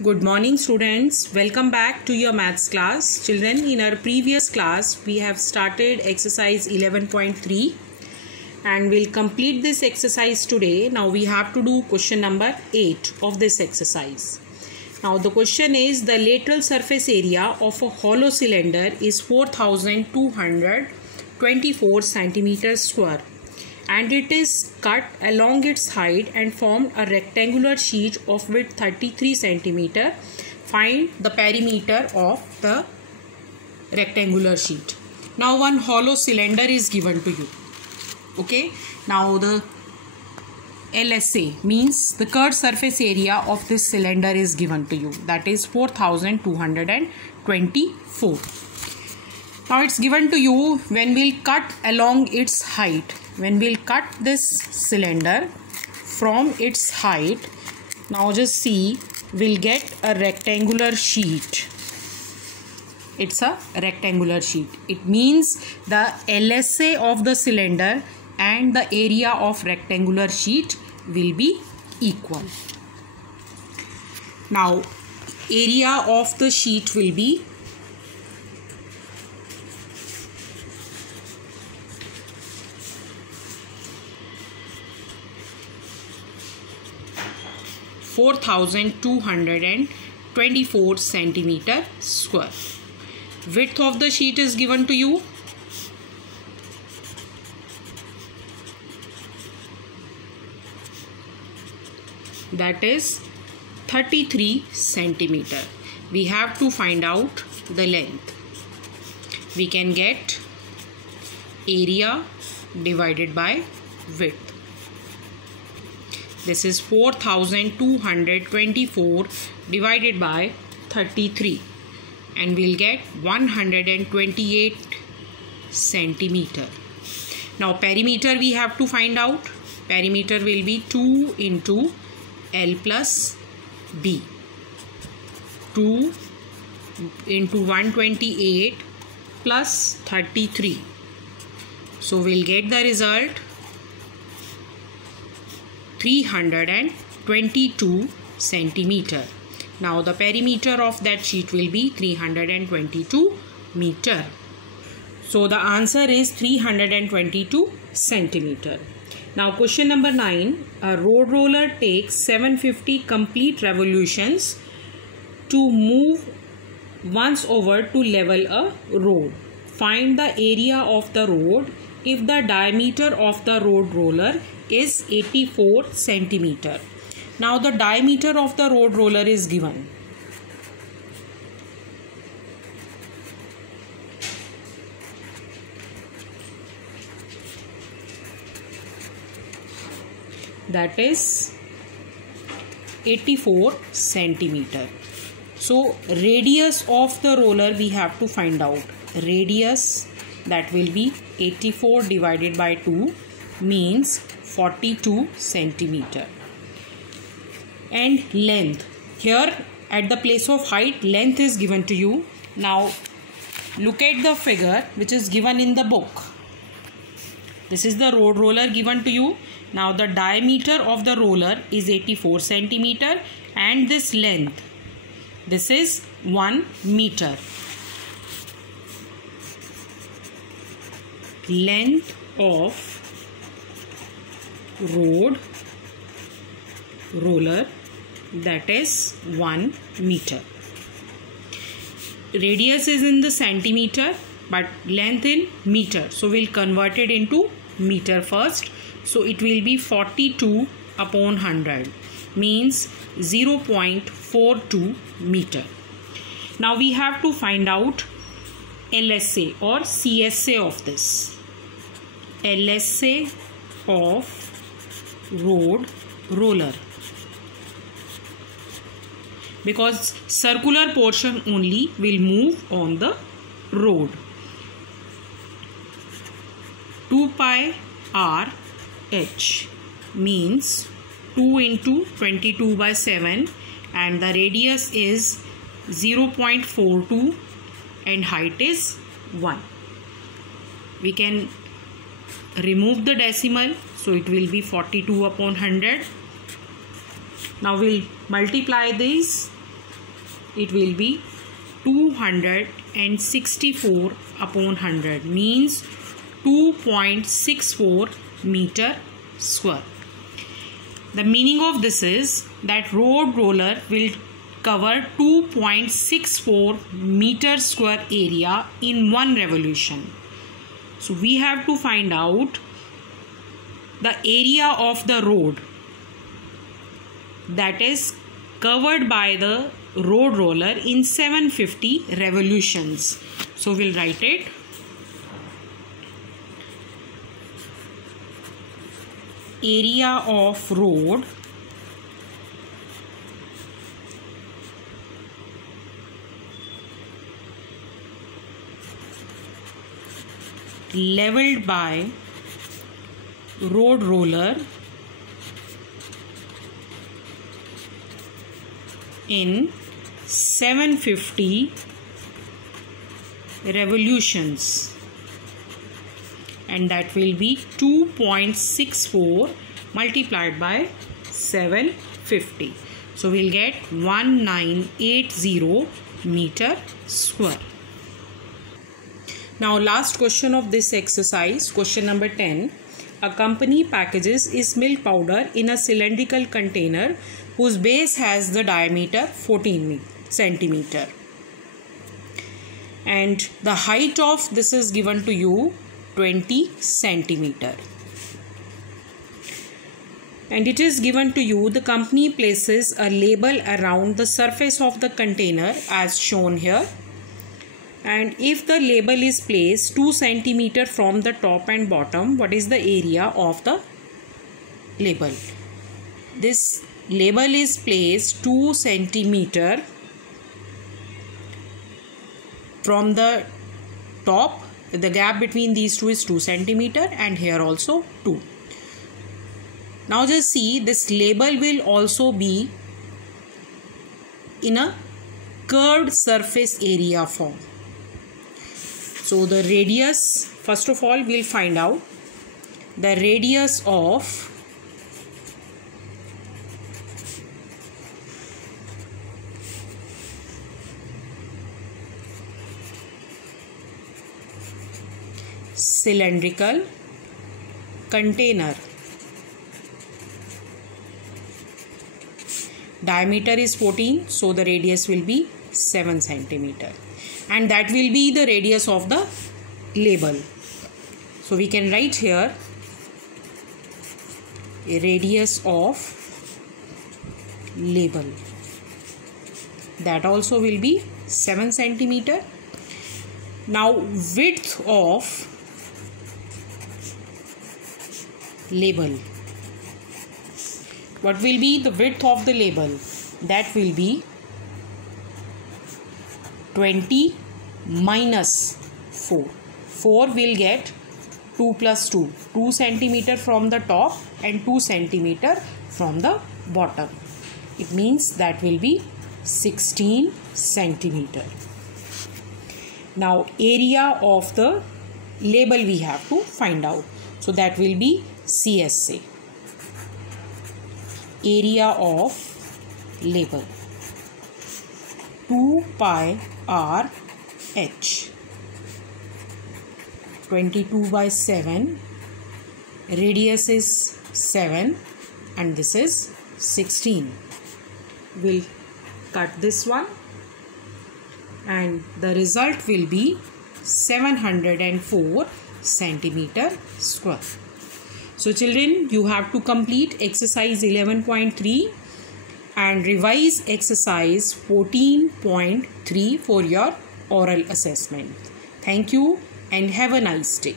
Good morning students, welcome back to your maths class. Children, in our previous class we have started exercise 11.3 and we'll complete this exercise today. Now we have to do question number 8 of this exercise. Now the question is, the lateral surface area of a hollow cylinder is 4224 centimeters square and it is cut along its height and formed a rectangular sheet of width 33 centimeter. Find the perimeter of the rectangular sheet. Now one hollow cylinder is given to you. Okay. Now the LSA means the curved surface area of this cylinder is given to you. That is 4224. Now it's given to you when we'll cut along its height. When we'll cut this cylinder from its height, now just see, we'll get a rectangular sheet. It's a rectangular sheet. It means the LSA of the cylinder and the area of rectangular sheet will be equal. Now area of the sheet will be 4224 centimeter square. Width of the sheet is given to you. That is 33 centimeter. We have to find out the length. We can get area divided by width. This is 4224 divided by 33 and we'll get 128 centimeter. Now perimeter we have to find out. Perimeter will be 2 into L plus B. 2 into 128 plus 33. So we'll get the result 322 centimeter. Now the perimeter of that sheet will be 322 meter. So the answer is 322 centimeter. Now question number 9. A road roller takes 750 complete revolutions to move once over to level a road. Find the area of the road if the diameter of the road roller is 84 centimeter. Now the diameter of the road roller is given. That is 84 centimeter. So radius of the roller we have to find out. Radius, that will be 84 divided by 2 means 42 centimeter. And length, here at the place of height, length is given to you. Now look at the figure which is given in the book. This is the road roller given to you. Now the diameter of the roller is 84 centimeter and this length, this is 1 meter. Length of road roller, that is 1 meter. Radius is in the centimeter but length in meter. So we'll convert it into meter first. So it will be 42 upon 100 means 0.42 meter. Now we have to find out LSA or CSA of this. LSA of road roller, because circular portion only will move on the road. 2 pi r h means 2 into 22 by 7 and the radius is 0.42 and height is 1. We can remove the decimal, so it will be 42 upon 100. Now we'll multiply these it will be 264 upon 100, means 2.64 meter square. The meaning of this is that road roller will cover 2.64 meter square area in one revolution. So we have to find out the area of the road that is covered by the road roller in 750 revolutions. So we'll write it. Area of road leveled by road roller in 750 revolutions, and that will be 2.64 multiplied by 750. So we'll get 1980 meter square. Now last question of this exercise, question number 10. A company packages its milk powder in a cylindrical container whose base has the diameter 14 centimeter. And the height of this is given to you 20 centimeter. And it is given to you, the company places a label around the surface of the container as shown here. And if the label is placed 2 centimeter from the top and bottom, what is the area of the label? This label is placed 2 centimeter from the top. The gap between these two is 2 centimeter, and here also 2. Now just see, this label will also be in a curved surface area form. So the radius, first of all, we'll find out the radius of cylindrical container. Diameter is 14, so the radius will be 7 centimeter. And that will be the radius of the label. So we can write here a radius of label. That also will be 7 centimeter. Now width of label. What will be the width of the label? That will be 20 minus 4. 4 will get 2 plus 2. 2 centimeter from the top and 2 centimeter from the bottom. It means that will be 16 centimeter. Now area of the label we have to find out. So that will be CSA. Area of label. 2 pi r h. 22 by 7. Radius is 7 and this is 16. We'll cut this one and the result will be 704 centimeter square. So children, you have to complete exercise 11.3 and revise exercise 14.3 for your oral assessment. Thank you and have a nice day.